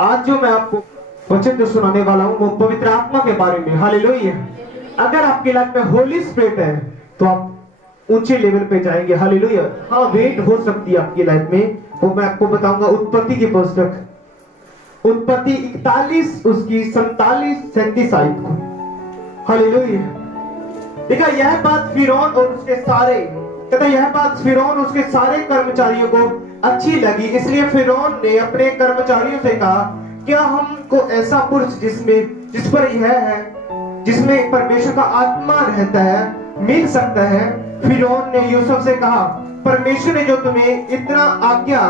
आज जो मैं आपको वचन जो सुनाने वाला हूँ वो पवित्र आत्मा के बारे में। हालेलुया। अगर आपकी लाइफ में होली स्पिरिट है तो आप ऊंचे लेवल पे जाएंगे। हालेलुया। हाँ, वेट हो सकती है आपकी लाइफ में, वो मैं आपको बताऊंगा। उत्पत्ति की पुस्तक उत्पत्ति 41 उसकी 47-37 आयत को। हालेलुया। देखा, यह बात फिरौन और उसके सारे यह बात फिरौन और उसके सारे कर्मचारियों को अच्छी लगी, इसलिए फिरौन ने अपने कर्मचारियों से कहा, क्या हमको ऐसा पुरुष जिस पर यह है, जिसमें परमेश्वर का आत्मा रहता है, मिल सकता है? फिरौन ने यूसुफ से कहा, परमेश्वर ने जो तुम्हें इतना आज्ञा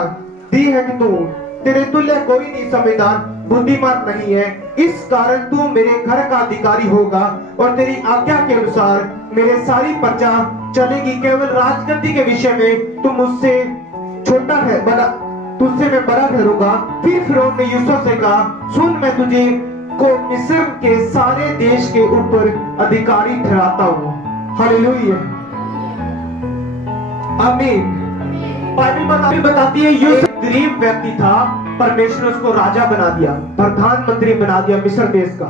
दी है कि तू तेरे तुल्य कोई नहीं समझदार बुद्धिमान नहीं है, इस कारण तू मेरे घर का अधिकारी होगा और तेरी आज्ञा के अनुसार मेरे सारी प्रजा चलेगी। केवल राजगद्दी के विषय में तुम मुझसे छोटा है, बड़ा तुझसे मैं बड़ा ठहरूंगा। फिर फिरौन ने यूसुफ से कहा, सुन, मैं तुझे को मिस्र के सारे देश के ऊपर अधिकारी ठहराता हूँ। हालेलुया, आमीन। बाइबल बताती है यूसुफ गरीब व्यक्ति था, परमेश्वर ने उसको राजा बना दिया, प्रधानमंत्री बना दिया मिस्र देश का।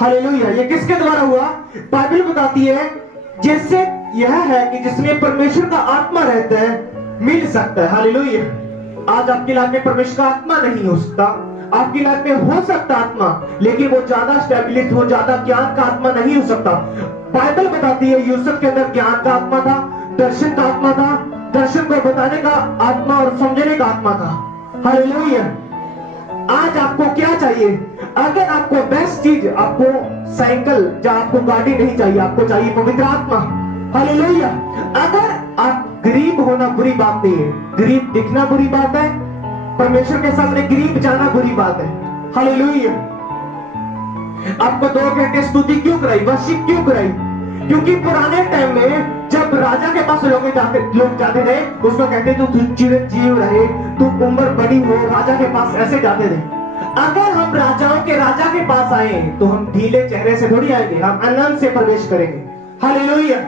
हालेलुया। ये किसके द्वारा हुआ? बाइबल बताती है जैसे यह है कि जिसमें परमेश्वर का आत्मा रहता है, मिल सकता है। हालेलुया। आज आपकी लाइफ में परमेश्वर का आत्मा नहीं हो सकता, आपकी लाइफ में हो सकता आत्मा, लेकिन वो ज्यादा स्टेबिलिटी, वो ज्यादा ज्ञान का आत्मा नहीं हो सकता। बाइबल बताती है यूसुफ के अंदर ज्ञान का आत्मा था, दर्शन का आत्मा था, दर्शन को बताने का आत्मा और समझने का आत्मा था। हालेलुया। आज आपको क्या चाहिए? अगर आपको बेस्ट चीज, आपको साइकिल या आपको गाड़ी नहीं चाहिए, आपको चाहिए पवित्र आत्मा। हालेलुया। अगर आप गरीब होना बुरी बात नहीं है, गरीब दिखना बुरी बात है, परमेश्वर के सामने गरीब जाना बुरी बात है। हालेलुया। आपको 2 घंटे स्तुति क्यों कराई, वर्शिप क्यों कराई? क्योंकि पुराने टाइम में जब राजा के पास लोग जाते थे, उसको कहते तू चिरंजीव रहे, तू उम्र बड़ी हो, राजा के पास ऐसे जाते थे। अगर हम राजाओं के राजा के पास आए तो हम ढीले चेहरे से थोड़ी आएंगे, हम आनंद से प्रवेश करेंगे। हालेलुया।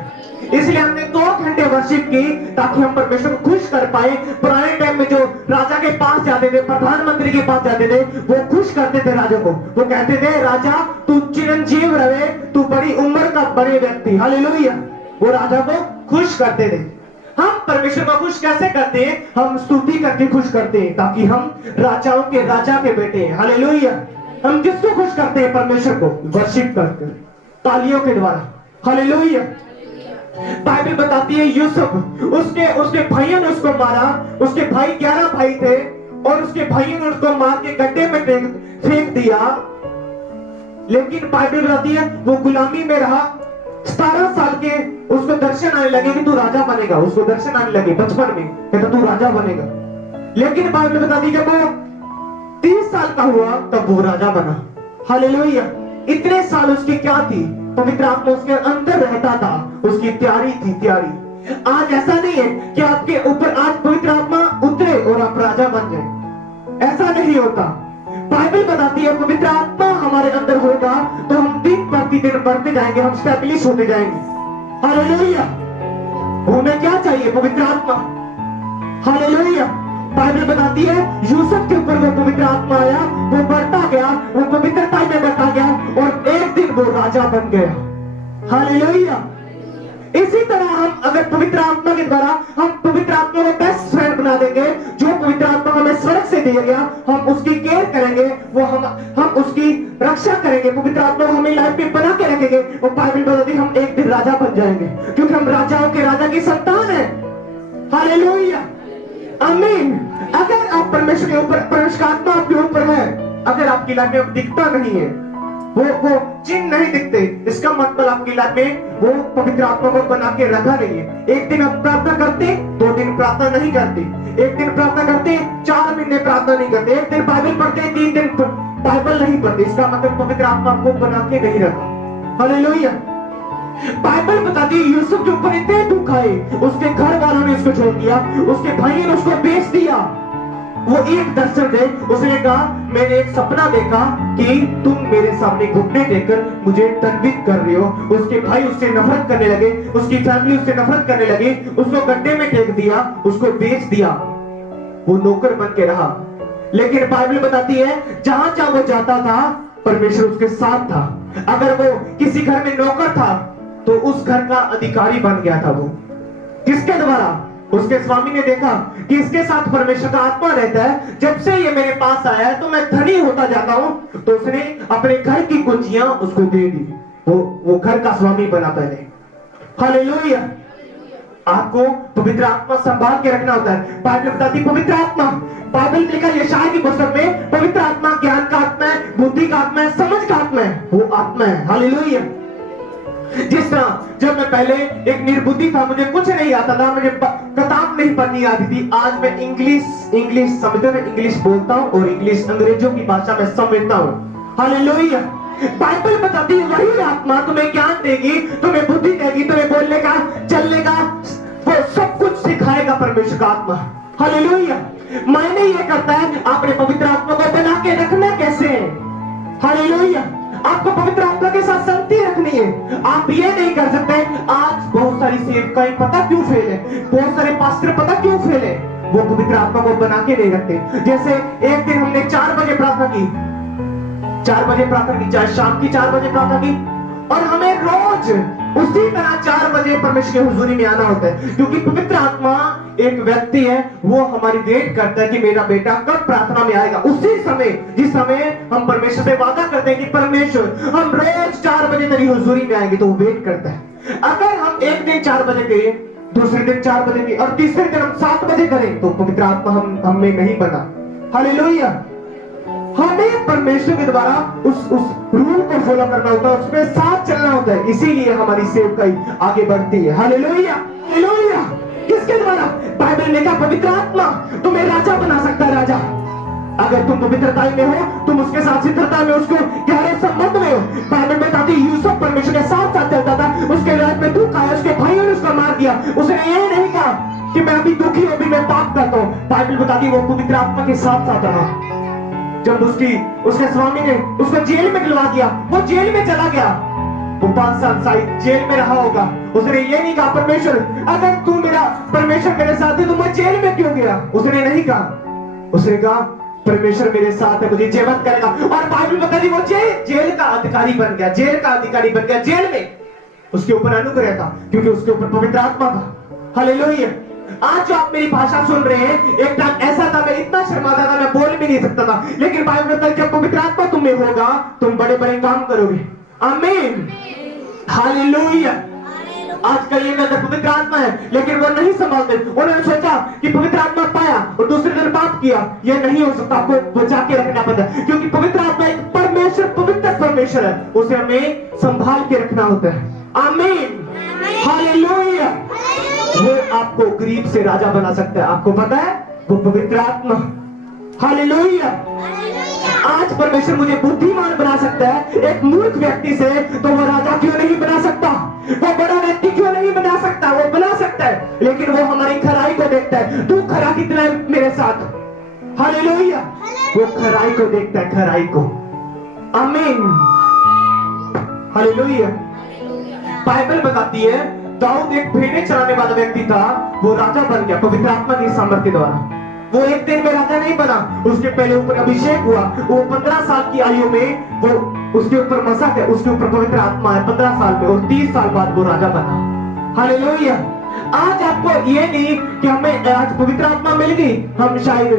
इसलिए हमने 2 घंटे वर्शिप की ताकि हम परमेश्वर को खुश कर पाए। पुराने टाइम में जो राजा के पास जाते थे, प्रधानमंत्री के पास जाते थे, वो खुश करते थे राजा को। वो कहते थे, राजा तू चिरंजीव रहे, तू बड़ी उम्र का बड़े व्यक्ति। हालेलुया। वो राजा को खुश करते थे। हम परमेश्वर को खुश कैसे करते हैं? हम स्तुति करके खुश करते हैं, ताकि हम राजाओं के राजा के बेटे हैं। हालेलुया। हम किसको खुश करते हैं? परमेश्वर को, वर्शिप करके, तालियों के द्वारा। हालेलुया। बाइबल बताती है यूसुफ, उसके भाइयों ने उसको मारा, उसके भाई 11 भाई थे और उसके भाइयों ने उसको मार के गड्ढे में फेंक दिया। लेकिन बाइबल बताती है वो गुलामी में रहा। 17 साल के उसको दर्शन आने लगे कि तू राजा बनेगा, उसको दर्शन आने लगे बचपन में, कहता तू राजा बनेगा। लेकिन बाइबल बताती है जब वो 30 साल का हुआ तब वो राजा बना। हालेलुया। इतने साल उसकी क्या थी? पवित्र आत्मा उसके अंदर रहता था, उसकी तैयारी थी, तैयारी। आज ऐसा नहीं है कि आपके ऊपर आज पवित्र आत्मा उतरे और आप राजा बन जाए, ऐसा नहीं होता। बाइबल बताती है पवित्र आत्मा हमारे अंदर होगा तो हम दिन प्रतिदिन बढ़ते जाएंगे, हम स्टेबलिश होते जाएंगे। हालेलुया। हमें क्या चाहिए? पवित्र आत्मा। हालेलुया। बाइबल बताती है यूसुफ के ऊपर वो पवित्र आत्मा आया, वो बढ़ता गया, वो पवित्रता में बढ़ता गया और एक दिन वो राजा बन गया। हालेलुया। इसी तरह हम अगर पवित्र आत्मा के द्वारा हम पवित्र आत्मा को बेस्ट फ्रेंड बना देंगे, जो पवित्र आत्मा हमें स्वर्ग से दिया गया, हम उसकी केयर करेंगे, वो हम उसकी रक्षा करेंगे, पवित्र आत्मा को हमें लाइफ में बना के रखेंगे, वो बाइबल बताती है हम एक दिन राजा बन जाएंगे, क्योंकि हम राजाओं के राजा की संतान है। हालेलुया। आमीन। अगर आप परमेश्वर के ऊपर, परमेश्वर का आत्मा आपके ऊपर है, अगर आपकी लाइफ में दिखता नहीं है, वो चिन्ह नहीं दिखते, इसका मतलब आपकी लाइफ में वो पवित्र आत्मा को बना के रखा नहीं है। एक दिन आप प्रार्थना करते, 2 दिन प्रार्थना नहीं करते, एक दिन प्रार्थना करते, 4 महीने प्रार्थना नहीं करते, एक दिन बाइबल पढ़ते, 3 दिन बाइबल नहीं पढ़ते, इसका मतलब पवित्र आत्मा को बना के नहीं रखा। हालेलुया। बाइबल बताती है यूसुफ के ऊपर इतने दुख आए, उसके घर वालों ने उसको छोड़ दिया, उसके भाई ने उसको बेच दिया। वो एक दर्शन दे, उसने कहा मैंने एक सपना देखा कि तुम मेरे सामने घुटने टेककर मुझे दंडित कर रहे हो। उसके भाई उससे नफरत करने लगे, उसकी फैमिली उससे नफरत करने लगी, उसको गड्ढे में टेक दिया, उसको बेच दिया, वो नौकर बन के रहा। लेकिन बाइबल बताती है जहां जहां वो जाता था परमेश्वर उसके साथ था। अगर वो किसी घर में नौकर था तो उस घर का अधिकारी बन गया था वो। किसके द्वारा? उसके स्वामी ने देखा कि इसके साथ परमेश्वर का आत्मा रहता है, जब से ये मेरे पास आया है तो मैं धनी होता जाता हूं। तो उसने अपने घर की कुंजियां उसको दे दी। वो घर का स्वामी बना पहले। हालेलुया। आपको पवित्र आत्मा संभाल के रखना होता है। बाइबल बताती पवित्र आत्मा, बाइबल लिखा यशायाह की पुस्तक में, पवित्र आत्मा ज्ञान का आत्मा है, बुद्धि का आत्मा है, समझ का आत्मा है। वो आत्मा है। हालेलुया। जिस तरह जब मैं पहले एक निर्बुद्धि था, मुझे कुछ नहीं आता था, मुझे किताब नहीं पढ़नी आती थी, आज मैं इंग्लिश समझता हूं, इंग्लिश बोलता हूं और इंग्लिश अंग्रेजों की भाषा में समझता हूं। हालेलुया। बाइबल बताती है वही आत्मा तुम्हें ज्ञान देगी, तुम्हें बुद्धि देगी, तुम्हें बोलने का, चलने का, वो सब कुछ सिखाएगा परमेश्वर का आत्मा। हालेलुया। मायने ये करता है आपने पवित्र आत्मा को बना के रखना कैसे है। हालेलुया। आपको पवित्र आत्मा के साथ संगति रखनी है। आप ये नहीं कर सकते। आज बहुत सारी सेवकाएं पता क्यों फेल है, बहुत सारे पास्टर पता क्यों फेल है, वो पवित्र आत्मा को बना के नहीं रखते। जैसे एक दिन हमने 4 बजे प्रार्थना की, 4 बजे प्रार्थना की, चाहे शाम की 4 बजे प्रार्थना की, और हमें रोज उसी तरह 4 बजे परमेश्वर की हुजूरी में आना होता है, क्योंकि पवित्र आत्मा एक व्यक्ति है, वो हमारी वेट करता है कि मेरा बेटा कब प्रार्थना में आएगा। उसी समय जिस समय हम परमेश्वर से वादा करते हैं कि परमेश्वर हम रोज 4 बजे तेरी हुजूरी में आएंगे, तो वो वेट करता है। अगर हम एक दिन 4 बजे करें, दूसरे दिन 4 बजे की, और तीसरे दिन हम 7 बजे करें, तो पवित्र आत्मा हम में नहीं बना। हालेलुया। हमें परमेश्वर के द्वारा उस रूल को फॉलो करना होता है, उसमें साथ चलना होता है, इसीलिए हमारी सेवकाई आगे बढ़ती है। हालेलुया। हालेलुया। किसके द्वारा? बाइबल में कहा पवित्र आत्मा तुम्हें राजा बना सकता है। राजा, अगर तुम पवित्रता में हो, तुम उसके साथ सिद्धता में, उसको गहरे संबंध में हो। बाइबल में बताती यूसुफ परमेश्वर के साथ साथ चलता था, उसके लाइफ में दुख आया, उसके भाइयों ने उसको मार दिया, उसने ये नहीं कहा कि मैं अभी दुखी हूं, अभी मैं पाप करता हूं। बाइबल बताती वो पवित्र आत्मा के साथ साथ रहा। जब उसके स्वामी ने उसको जेल में दिलवा दिया, वो जेल में चला गया, वो 5 साल शायद जेल में रहा होगा। उसने ये नहीं कहा परमेश्वर अगर तू मेरा परमेश्वर मेरे साथ है तो मैं जेल में क्यों गया। उसने नहीं कहा, उसने कहा परमेश्वर मेरे साथ है, मुझे जीवित करेगा। और बाइबल बताती वो जेल का अधिकारी बन गया, जेल का अधिकारी बन गया। जेल में उसके ऊपर अनुग्रह था, क्योंकि उसके ऊपर पवित्र आत्मा था। हालेलुया। आज जो आप मेरी भाषा सुन रहे हैं, एक टाइम ऐसा था मैं इतना शर्माता था, मैं बोल भी नहीं सकता था, लेकिन बाइबल बताती जब पवित्र आत्मा तुम में होगा तुम बड़े बड़े काम करोगे। आमीन। हालेलुया। आज कल ये अंदर पवित्र आत्मा है, लेकिन वो नहीं संभालते। उन्होंने सोचा कि पवित्र आत्मा पाया और दूसरे दिन पाप किया, ये नहीं हो सकता, आपको बचा के रखना पड़ता है, क्योंकि पवित्र आत्मा एक परमेश्वर, पवित्र परमेश्वर है, उसे हमें संभाल के रखना होता है। आमीन। हालेलुया। वो आपको गरीब से राजा बना सकता है, आपको पता है, वो पवित्र आत्मा। हालेलुया। आज परमेश्वर मुझे बुद्धिमान बना सकता है, एक मूर्ख व्यक्ति से, तो वो राजा क्यों नहीं बना सकता? वो बड़ा व्यक्ति क्यों नहीं बना सकता? वो बना सकता है, लेकिन वो हमारी खराई को देखता है। तू खरा कितना है मेरे साथ? हालेलुया। वो खराई को देखता है, खराई को। आमीन। हालेलुया। बाइबल बताती है दाऊद एक भेड़ें चराने वाला व्यक्ति था, वो राजा बन गया पवित्र आत्मा की सामर्थ्य द्वारा। वो एक दिन में राजा नहीं बना, उसके पहले ऊपर अभिषेक हुआ। वो 15 साल की आयु में वो उसके ऊपर मसक है, उसके ऊपर पवित्र आत्मा है 15 साल में, और 30 साल बाद वो राजा बना। हालेलुया। आज आपको ये नहीं कि हमें आज पवित्र आत्मा मिल गई हम शायद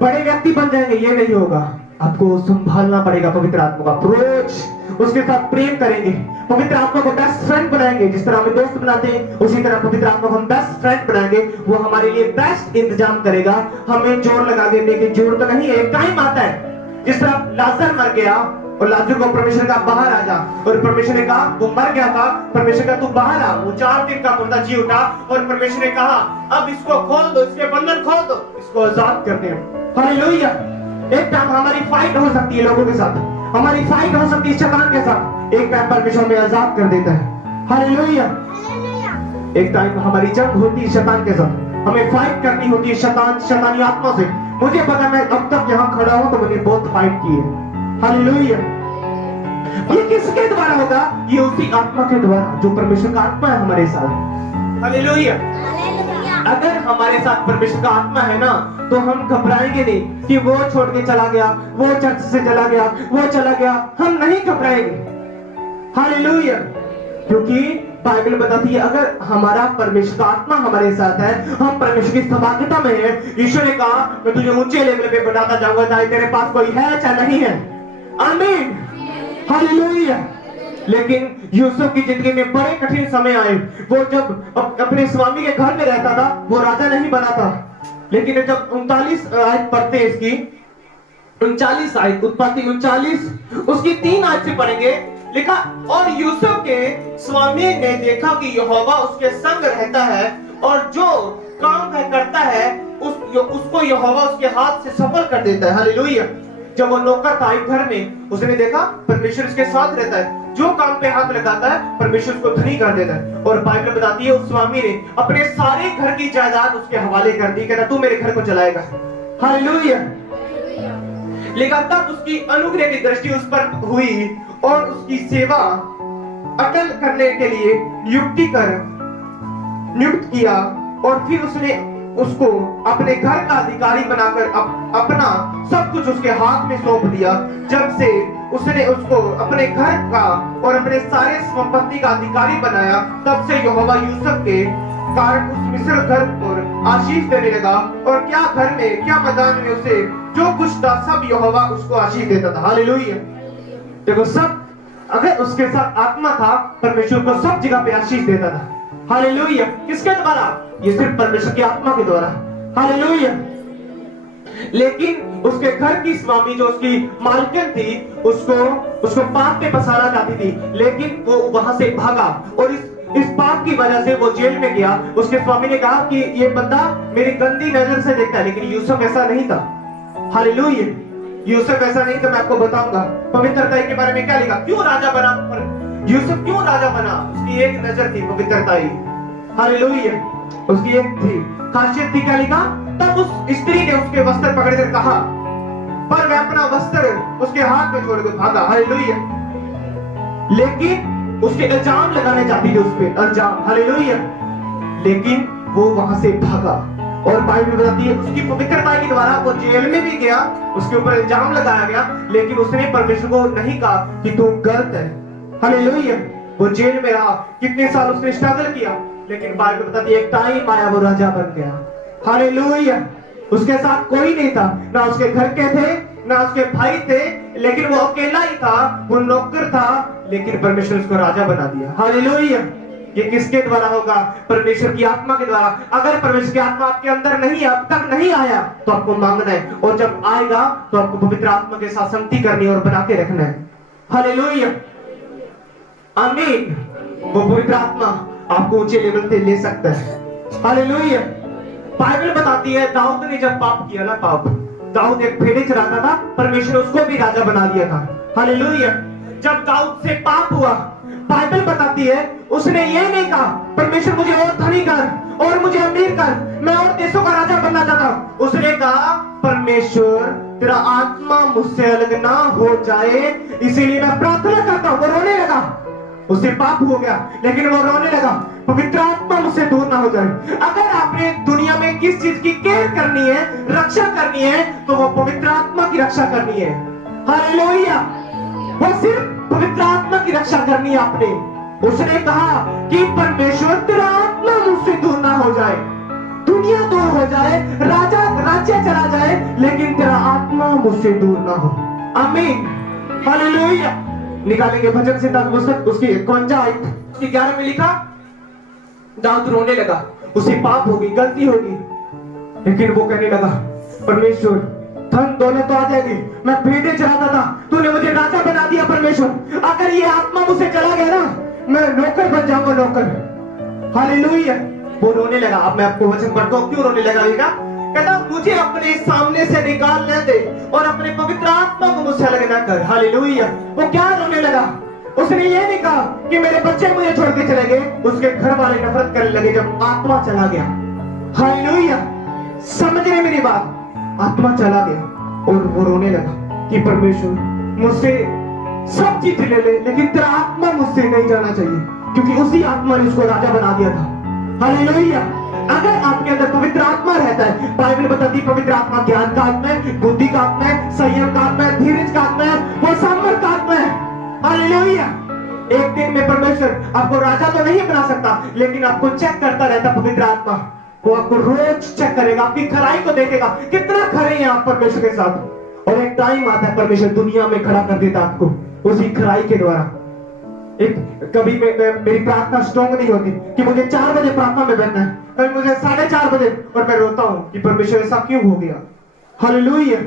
बड़े व्यक्ति बन जाएंगे, ये नहीं होगा। आपको संभालना पड़ेगा पवित्र आत्मा का, रोज उसके साथ प्रेम करेंगे, पवित्र आत्मा को बेस्ट फ्रेंड बनाएंगे। जिस तरह हमें दोस्त बनाते हैं, उसी तरह पवित्र आत्मा को हम बेस्ट फ्रेंड बनाएंगे। वो हमारे लिए बेस्ट इंतजाम करेगा, हमें जोर लगा देने की जरूरत नहीं है। टाइम आता है, जिस तरह लाजर मर गया और लाजर को परमेश्वर का बाहर आ जा, और परमेश्वर ने कहा वो मर गया था, परमेश्वर का तू बाहर आ। वो 4 दिन का मुर्दा जी उठा, और परमेश्वर ने कहा अब इसको खोल दो, इसके बंधन खोल दो, इसको आजाद कर दे। हालेलुया। एक टाइम हमारी फाइट हो सकती है लोगों के साथ, हमारी फाइट हो सकती है शैतान के साथ, एक टाइम परमेश्वर हमें आजाद कर देता है। हालेलुया। एक टाइम हमारी जंग होती है शैतान के साथ, हमें फाइट करनी होती है शैतानी आत्मा से। मुझे पता, मैं अब तक यहाँ खड़ा हूं तो मैंने बहुत फाइट की है। हालेलुया। ये किसके द्वारा होगा? ये उसी आत्मा के द्वारा जो परमेश्वर का आत्मा है हमारे साथ। हालेलुया। अगर हमारे साथ परमेश्वर का आत्मा है ना, तो हम घबराएंगे नहीं कि वो छोड़ के चला गया, वो चर्च से चला गया, वो चला गया, हम नहीं घबराएंगे। हालेलुया। क्योंकि बाइबल बताती है अगर हमारा परमेश्वर का आत्मा हमारे साथ है, हम परमेश्वर की सहभागिता में है। यीशु ने कहा मैं तुझे ऊंचे लेवल पे बढ़ाता जाऊंगा, चाहे तेरे पास कोई है चाहे नहीं है। आमीन। हालेलुया। लेकिन यूसुफ की जिंदगी में बड़े कठिन समय आए। वो जब अपने स्वामी के घर में रहता था, वो राजा नहीं बना था। लेकिन जब 39 आयत पढ़ते हैं इसकी, 39 आयत, उत्पत्ति 39 उसकी 3 आयत से पढ़ेंगे, लिखा और यूसुफ के स्वामी ने देखा कि यहोवा उसके संग रहता है और जो काम वह करता है उसको यहोवा उसके हाथ से सफल कर देता है। हालेलुया। जब वो नौकर था एक घर में, उसने देखा परमेश्वर उसके साथ रहता है, जो काम पे हाथ लगाता है परमेश्वर उसको धनी कर देता है। और बाइबल बताती है उस स्वामी ने अपने सारे घर की जायदाद उसके हवाले कर दी, कहता तू मेरे घर को चलाएगा। हालेलुया। लेकिन तब उसकी अनुग्रह की दृष्टि उस पर हुई और उसकी सेवा अटल करने के लिए नियुक्त किया और फिर उसने उसको अपने घर का अधिकारी बनाकर अपना सब कुछ उसके हाथ में सौंप दिया। जब से उसने उसको अपने घर का और अपने सारे संपत्ति का अधिकारी बनाया, तब से यहोवा यूसुफ के कारण उस मिस्र घर पर आशीष देने लगा और क्या घर में क्या मैदान में उसे जो कुछ था सब यहोवा उसको आशीष देता था। हालेलुया। देखो सब, अगर उसके साथ आत्मा था, परमेश्वर को सब जगह पे आशीष देता था। हालेलुया। किसके द्वारा? ये सिर्फ परमेश्वर की आत्मा के द्वारा। हालेलुया। लेकिन उसके घर की स्वामी जो उसकी मालकिन थी, उसको पाप में फंसाना चाहती थी, लेकिन वो वहां से भागा और इस पाप की वजह से वो जेल में गया। उसके स्वामी ने कहा कि ये बंदा मेरी गंदी नजर से देखता है, लेकिन यूसुफ ऐसा नहीं था। हालेलुया। यूसुफ ऐसा नहीं था। मैं आपको बताऊंगा पवित्रता के बारे में क्या लिखा, क्यों राजा बना, यूसुफ क्यों राजा बना। उसकी एक नजर थी पवित्रता। हालेलुया। उसकी एक थी खासियत थी, क्या लिखा, तब उस स्त्री ने उसके वस्त्र पकड़कर कहा, पर वह अपना वस्त्र उसके हाथ में छोड़कर भागा। हालेलुया। लेकिन उसके इल्जाम लगाने चाहती थी उस पे, इल्जाम। हालेलुया। लेकिन वो वहां से भागा और बाइबल बताती है उसकी पवित्रता के द्वारा वो जेल में भी गया, उसके ऊपर इल्जाम लगाया गया, लेकिन उसने परमेश्वर को नहीं कहा कि तू गलत है। हालेलुया। वो जेल में रहा, कितने साल उसने स्ट्रगल किया, लेकिन बाइबल बताती है एक टाइम आया वो राजा बन गया। हालेलुया। उसके साथ कोई नहीं था, ना उसके घर के थे ना उसके भाई थे, लेकिन वो अकेला ही था, वो नौकर था, लेकिन परमेश्वर उसको राजा बना दिया। हालेलुया। ये किसके द्वारा होगा? परमेश्वर की आत्मा के द्वारा। अगर परमेश्वर की आत्मा आपके अंदर नहीं, अब तक नहीं आया, तो आपको मांगना है, और जब आएगा तो आपको पवित्र आत्मा के साथ संगति करनी और बना के रखना है। हालेलुया। आमीन। वो पवित्र आत्मा आपको ऊंचे लेवल पे ले सकता है। हालेलुया। बाइबल बताती है दाऊद ने जब पाप किया ना, दाऊद एक भेड़े चराता था, परमेश्वर उसको भी राजा बना दिया था। हालेलुया। जब दाऊद से पाप हुआ, बाइबल बताती है उसने ये नहीं कहा परमेश्वर मुझे और धनी कर और मुझे अमीर कर, मैं और देशों का राजा बनना चाहता हूं। उसने कहा परमेश्वर तेरा आत्मा मुझसे अलग ना हो जाए, इसीलिए मैं प्रार्थना करता हूं। वो रोने लगा, उसे पाप हो गया, लेकिन वो रोने लगा पवित्र आत्मा मुझसे दूर ना हो जाए। अगर आपने दुनिया में किस चीज की केयर करनी है, रक्षा करनी है, तो वो पवित्र आत्मा की रक्षा करनी है। हालेलुया। वो सिर्फ पवित्र आत्मा की रक्षा करनी है आपने। उसने कहा कि परमेश्वर तेरा आत्मा मुझसे दूर ना हो जाए, दुनिया दूर हो जाए, राज्य चला जाए, लेकिन तेरा आत्मा मुझसे दूर ना हो। आमीन। हालेलुया। निकालेंगे भजन संहिता की पुस्तक उसकी 11 में लिखा, दाऊद रोने लगा, उसे पाप होगी, गलती होगी, लेकिन वो कहने लगा परमेश्वर धन दौलत तो आ जाएगी, मैं भेड़ें चराता था, तूने मुझे राजा बना दिया परमेश्वर, अगर ये आत्मा मुझसे चला गया ना, मैं नौकर बन जाऊंगा, नौकर। हालेलुया। वो रोने लगा। अब मैं आपको वचन पढ़ता हूं क्यों रोने लगा। कहता मुझे अपने सामने से निकाल न दे और अपने पवित्र आत्मा को मुझसे अलग न कर। हालेलुया। वो क्या रोने लगा? उसने ये नहीं कहा कि मेरे बच्चे मुझे छोड़ के चले गए, उसके घर वाले नफरत करने लगे जब आत्मा चला गया। हालेलुया। समझ रहे मेरी बात? आत्मा चला गया और वो रोने लगा कि परमेश्वर मुझसे सब चीज ले ले, लेकिन तेरा आत्मा मुझसे नहीं जाना चाहिए, क्योंकि उसी आत्मा ने उसको राजा बना दिया था। हालेलुया। अगर आपके अंदर पवित्र आत्मा रहता है, बाइबल बताती है पवित्र आत्मा ज्ञान का आत्मा है, बुद्धि का आत्मा है, संयम का आत्मा है, धीरज का आत्मा है, वो सामर्थ का आत्मा है। हालेलुया। एक दिन में परमेश्वर आपको राजा तो नहीं बना सकता, लेकिन आपको चेक करता रहता पवित्र आत्मा। वो आपको रोज चेक करेगा, आपकी खराई को देखेगा, कितना खरे हैं आप परमेश्वर के साथ। और एक टाइम आता है परमेश्वर दुनिया में खड़ा कर देता आपको उसी खराई के द्वारा। कभी मेरी प्रार्थना स्ट्रॉन्ग नहीं होती कि मुझे 4 बजे प्रार्थना में बैठना है, कभी मुझे 4:30 बजे, और मैं रोता हूं कि परमेश्वर ऐसा क्यों हो गया। हालेलुया।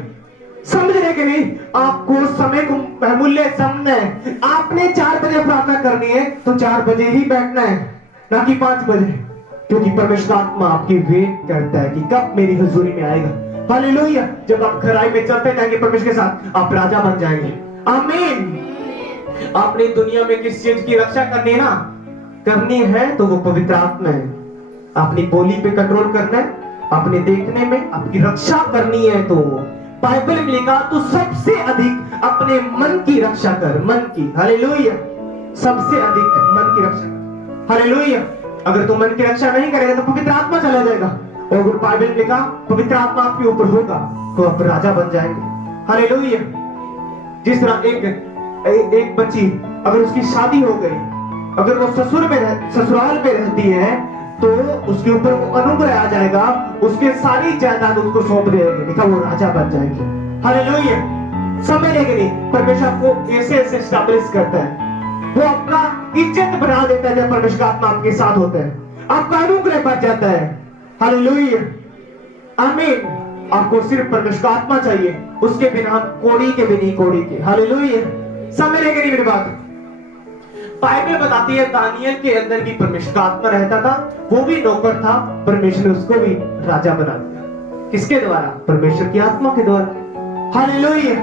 समझ रहे कि नहीं? आपको समय को बहुमूल्य समझना है। आपने 4 बजे प्रार्थना करनी है तो 4 बजे ही बैठना है, ना कि 5 बजे, क्योंकि परमेश्वर आत्मा आपकी वेट करता है कि कब मेरी हुजूरी में आएगा। हालेलुया। जब आप खराई में चलते जाएंगे परमेश्वर के साथ, आप राजा बन जाएंगे। आमीन। आपने दुनिया में किस चीज की रक्षा करनी है ना, करनी है तो वो पवित्र आत्मा है। अपनी बोली पे कंट्रोल करना है, अपने देखने में आपकी रक्षा करनी है। तो बाइबल में लिखा तो सबसे अधिक अपने मन की रक्षा कर, मन की। हालेलुया। सबसे अधिक मन की रक्षा। हालेलुया। अगर तुम मन की रक्षा नहीं करेगा तो पवित्र आत्मा चला जाएगा, और अगर बाइबल में लिखा पवित्र आत्मा आपके ऊपर होगा तो आप राजा बन जाएंगे। हालेलुया। जिस तरह एक बच्ची, अगर उसकी शादी हो गई, अगर वो ससुराल में रहती है, तो उसके ऊपर वो अनुग्रह आ जाएगा, उसके सारी जायदाद उसको सौंप देंगे, लिखा वो राजा बन जाएगी। हालेलुया। समझ लेंगे नहीं, परमेश्वर आपको ऐसे ऐसे स्टैब्लिश करता है, वो आपका इज्जत बना देता है। जब परमेश्वर का आत्मा आपके साथ होता है, आपका अनुग्रह बढ़ जाता है। हालेलुया। आमीन। आपको सिर्फ परमेश्वर का आत्मा चाहिए, उसके बिना हम कोड़ी के भी नहीं, कोड़ी के। हालेलुया। समझ लेंगे नहीं मेरी बात? बाइबल बताती है दानियल के अंदर भी परमेश्वर का आत्मा रहता था, वो भी नौकर था, परमेश्वर ने उसको भी राजा बना दिया। किसके द्वारा? परमेश्वर की आत्मा के द्वारा। हालेलुया।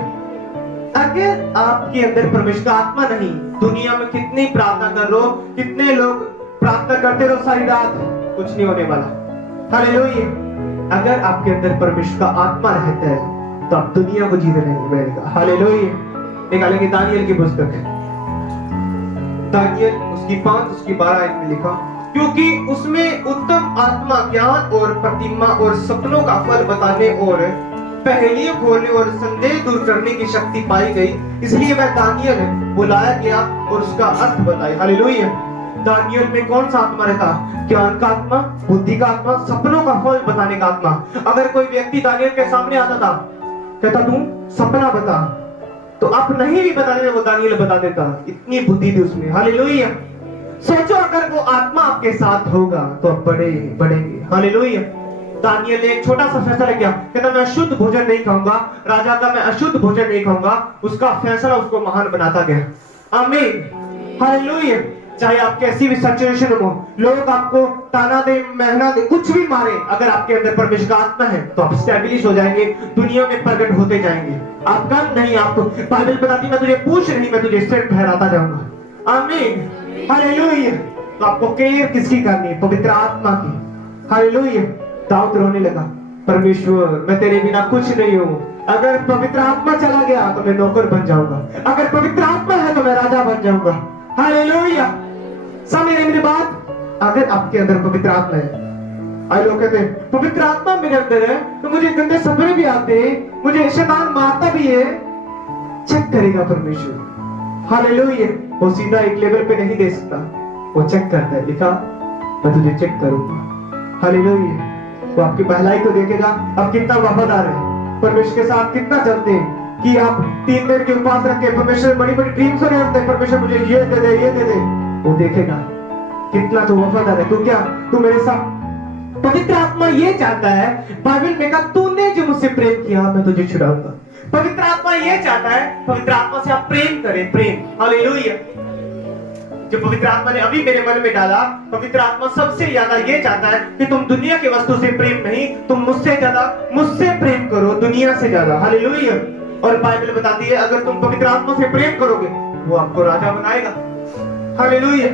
अगर आपके अंदर परमेश्वर का आत्मा नहीं, दुनिया में कितनी प्रार्थना कर लो, कितने लोग प्रार्थना करते रहो सारी रात, कुछ नहीं होने वाला। हालेलुया। अगर आपके अंदर परमेश्वर का आत्मा रहता है तो आप दुनिया को जीते नहीं मिलेगा। हालेलुया। निकालेंगे दानियल की पुस्तक, दानियल उसकी 5 उसकी 12 में लिखा, क्योंकि उसमें उत्तम आत्मा, ज्ञान और प्रतिमा और सपनों का फल बताने और पहेलियां खोलने और संदेह दूर करने की शक्ति पाई गई, इसलिए वह दानियल बुलाया गया और उसका अर्थ बताया। हालेलुया। दानियल में कौन सा आत्मा रहता? ज्ञान का आत्मा, बुद्धि का आत्मा, सपनों का फल बताने का आत्मा। अगर कोई व्यक्ति दानियल के सामने आता था, कहता तू सपना बता, तो आप नहीं भी बताने, वो दानियल बता देता, इतनी बुद्धि थी उसमें। हालेलुया। सोचो अगर वो आत्मा आपके साथ होगा तो आप बढ़ेंगे। हालेलुया। दानियल ने एक छोटा सा फैसला किया, कहता मैं अशुद्ध भोजन नहीं खाऊंगा, राजा का मैं अशुद्ध भोजन नहीं खाऊंगा। उसका फैसला उसको महान बनाता गया। आमीन। हालेलुया। चाहे आप कैसी भी सिचुएशन हो, लोग आपको ताना दे, महना दे, कुछ भी मारे, अगर आपके अंदर परमेश्वर का आत्मा है तो आप स्टैब्लिश हो जाएंगे, दुनिया में प्रकट होते जाएंगे। आप कम नहीं, आपको बाइबल बताती मैं तुझे पूछ नहीं, मैं तुझे सिर फहराता जाऊंगा। आमीन। हालेलुया। तो आपको केयर किसकी करनी है? पवित्र आत्मा की। हालेलुया। दाऊद रोने लगा, परमेश्वर मैं तेरे बिना कुछ नहीं हूं, अगर पवित्र आत्मा चला गया तो मैं नौकर बन जाऊंगा, अगर पवित्र आत्मा है तो मैं राजा बन जाऊंगा। हालेलुया। समझ रहे मेरी बात? अगर आपके अंदर पवित्र आत्मा है, आई लोग कहते हैं पवित्र आत्मा मेरे अंदर है तो मुझे गंदे सपने भी आते हैं, मुझे शैतान मारता भी है, चेक करेगा परमेश्वर। हालेलुया। वो सीधा एक लेवल पे नहीं दे सकता, वो चेक करता है, लिखा मैं तुझे चेक करूंगा। हालेलुया। वो आपकी पहलाई को देखेगा, आप कितना वफादार है, परमेश्वर के साथ कितना चलते हैं, कि आप 3 दिन के उपवास रख के परमेश्वर बड़ी बड़ी ड्रीम्स हो रहे, परमेश्वर मुझे ये दे दे, ये दे दे, वो देखेगा कितना तो वफादार है। तू क्या, तू मेरे साथ। पवित्र आत्मा ये चाहता है, बाइबल में कहा तूने जो मुझसे प्रेम किया मैं तुझे छुड़ाऊंगा। पवित्र आत्मा ये चाहता है, पवित्र आत्मा से आप प्रेम करें, प्रेम। हालेलुया। जो पवित्र आत्मा ने अभी मेरे मन में डाला, पवित्र आत्मा सबसे ज्यादा ये चाहता है कि तुम दुनिया की वस्तु से प्रेम नहीं, तुम मुझसे ज्यादा मुझसे प्रेम करो, दुनिया से ज्यादा। हालेलुया। और बाइबल बताती है अगर तुम पवित्र आत्मा से प्रेम करोगे वो आपको राजा बनाएगा। हालेलुया।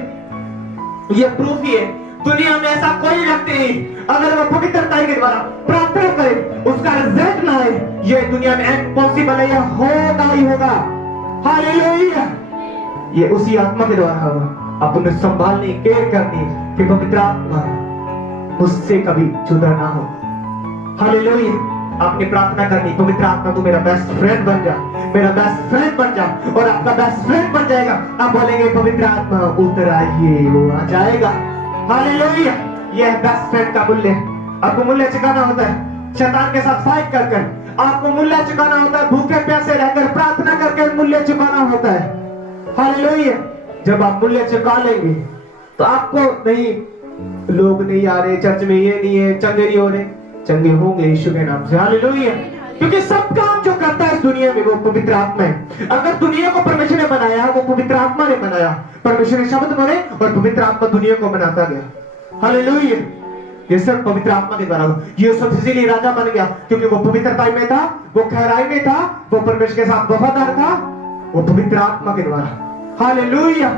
ये प्रूफ ही है, दुनिया में ऐसा कोई व्यक्ति नहीं, अगर वो पवित्रता के द्वारा प्रार्थना करे उसका रिजल्ट ना आए, ये दुनिया में इम्पॉसिबल है, ये होगा ही होगा। हालेलुया। ये उसी आत्मा के द्वारा होगा। आप उन्हें संभालनी, केयर करनी कि पवित्र आत्मा मुझसे कभी जुदा ना हो। हालेलुया। आपने प्रार्थना करनी, पवित्र आत्मा तू मेरा बेस्ट फ्रेंड बन जा, मेरा बेस्ट फ्रेंड बन जा, और आपका बेस्ट फ्रेंड बन जाएगा। आप बोलेंगे पवित्र आत्मा उतर आइए, वो आ जाएगा। हालेलुया। यह बेस्ट फ्रेंड का मूल्य। आपको मूल्य चुकाना होता है शैतान के साथ फाइट कर कर, आपको मूल्य चुकाना होता है भूखे प्यासे रहकर प्रार्थना करके मूल्य चुकाना होता है। हालेलुया। जब आप मूल्य चुका लेंगे तो आपको नहीं, लोग नहीं आ रहे चर्च में, ये नहीं है, चंगे नहीं हो रहे, चंगे होंगे यीशु के नाम से। हालेलुया। क्योंकि सब काम जो करता है इस दुनिया में वो पवित्र आत्मा है। अगर दुनिया को परमेश्वर ने बनाया, वो पवित्र आत्मा ने बनाया। परमेश्वर ने शब्द बोले और पवित्र आत्मा दुनिया को बनाता गया। हालेलुया। ये सब पवित्र आत्मा के द्वारा। यूसुफ इसीलिए राजा बन गया क्योंकि वो पवित्रता में था, वो खैराई में था, वो परमेश्वर के साथ वफादार था, वो पवित्र आत्मा के द्वारा। हालेलुया।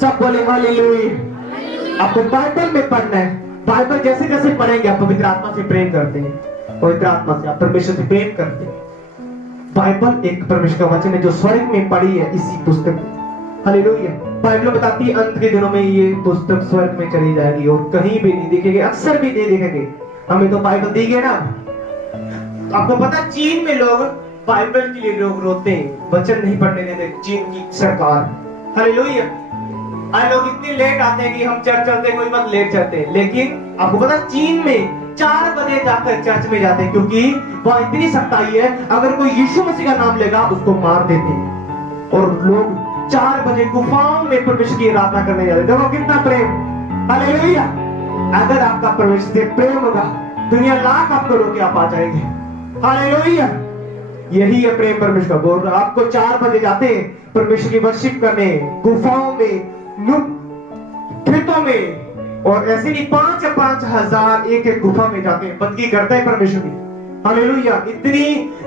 सब बोले हालेलुया। आपको बाइबल में पढ़ना है, बाइबल जैसे जैसे पढ़ेंगे आप पवित्र आत्मा से प्रेम करते हैं, पवित्र आत्मा से आप परमेश्वर से प्रेम करते हैं। बाइबल एक परमेश्वर का वचन है जो स्वर्ग में पढ़ी है इसी पुस्तक में। हालेलुया। बाइबल बताती है अंत के दिनों में ये पुस्तक स्वर्ग में चली जाएगी और कहीं भी नहीं दिखेगी, अक्सर भी नहीं दिखेगी। हमें तो बाइबल दी गई ना। आपको पता चीन में लोग बाइबल के लिए लोग रोते हैं, वचन नहीं पढ़ने देते चीन की सरकार। हालेलुया। आज लोग इतने लेट आते हैं कि हम चर्च चलते, कोई मत लेट चलते, लेकिन आपको पता चीन में 4 बजे जाकर चर्च में जाते हैं क्योंकि वहां इतनी सख्ताई है, अगर कोई यीशु मसीह का नाम लेगा उसको मार देते हैं। और लोग 4 बजे गुफाओं में परमेश्वर की आराधना करने जाते हैं। देखो कितना प्रेम। हालेलुया। अगर आपका परमेश्वर से प्रेम होगा, दुनिया लाख आपको रोके आप आ जाएंगे। हालेलुया। यही है प्रेम परमेश्वर का। बोल रहा आपको 4 बजे जाते हैं परमेश्वर की वर्शिप करने, गुफाओं में, खेतों में, और ऐसे नहीं 5 हजार एक गुफा में जाते हैं, बंदगी करते हैं परमेश्वर की। हालेलुया। इतनी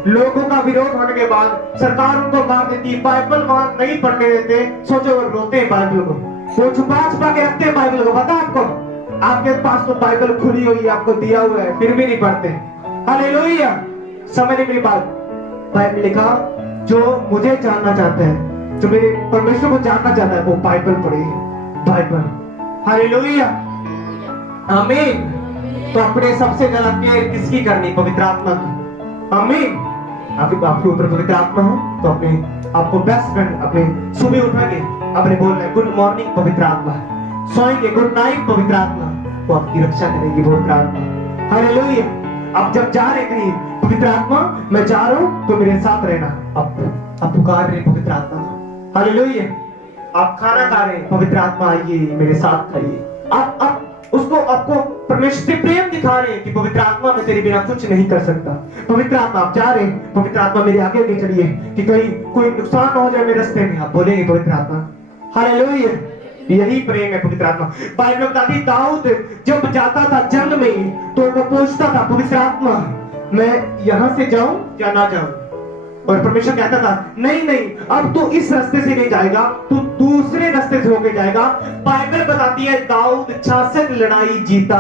लोगों का विरोध होने के बाद सरकार उनको मार देती, बाइबल वहां नहीं पढ़ने देते। सोचो वो रोते हैं बाइबल को, वो छुपा छुपा के रखते हैं बाइबल को। पता आपको, आपके पास तो बाइबल खुली हुई आपको दिया हुआ है, फिर भी नहीं पढ़ते। हालेलुया। समझ नहीं मेरी बात। बाइबल लिखा जो मुझे जानना चाहता है, जो मेरे परमेश्वर को जानना चाहता है, वो बाइबल पढ़े। बाइबल। हालेलुया। आमीन। तो अपने सबसे ज्यादा केयर किसकी करनी? पवित्र आत्मा की। आमीन। आपके ऊपर पवित्र आत्मा हो तो अपने आपको बेस्ट फ्रेंड, अपने सुबह उठेंगे अपने बोल रहे गुड मॉर्निंग पवित्र आत्मा, सोएंगे गुड नाइट पवित्र आत्मा, तो आपकी रक्षा करेगी पवित्र आत्मा। हालेलुया। आप जब जा रहे कहीं, पवित्र आत्मा मैं जा रहा हूं तो मेरे साथ रहना। आप पुकार रहे पवित्र आत्मा। हालेलुया। आप खाना खा रहे हैं, पवित्र आत्मा आइए मेरे साथ खाइए। आप उसको आपको परमेश्वर से प्रेम दिखा रहे हैं कि पवित्र आत्मा मैं तेरे बिना कुछ नहीं कर सकता। पवित्र आत्मा आप जा रहे हैं, पवित्र आत्मा मेरे आगे आगे चलिए कि कहीं कोई नुकसान ना हो जाए मेरे रास्ते में, आप बोलेंगे पवित्र आत्मा। हालेलुया। यही प्रेम है पवित्र आत्मा। बाइबल बताती दाऊद जब जाता था जंग में तो वो पूछता था पवित्र आत्मा मैं यहां से जाऊं या ना जाऊं, और परमेश्वर कहता था नहीं नहीं अब तो इस रास्ते से नहीं जाएगा, तू दूसरे रास्ते से होके जाएगा। बाइबल बताती है दाऊद 66 लड़ाई जीता,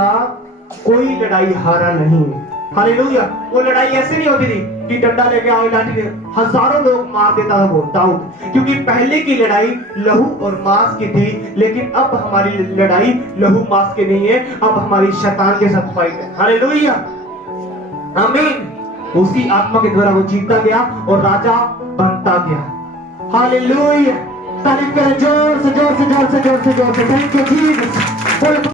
कोई लड़ाई हारा नहीं। हालेलुया। वो लड़ाई ऐसे नहीं होती थी कि डंडा लेके आओ लाठी ले, हजारों लोग मार देता था वो दाऊद, क्योंकि पहले की लड़ाई लहू और मांस की थी, लेकिन अब हमारी लड़ाई लहू मांस की नहीं है, अब हमारी शैतान के साथ फाइट है। हालेलुया। आमीन। उसी आत्मा के द्वारा वो जीतता गया और राजा बनता गया। हालेलुया। तारीफ करें जोर से जोर से जोर से जोर से जोर से। Thank you Jesus.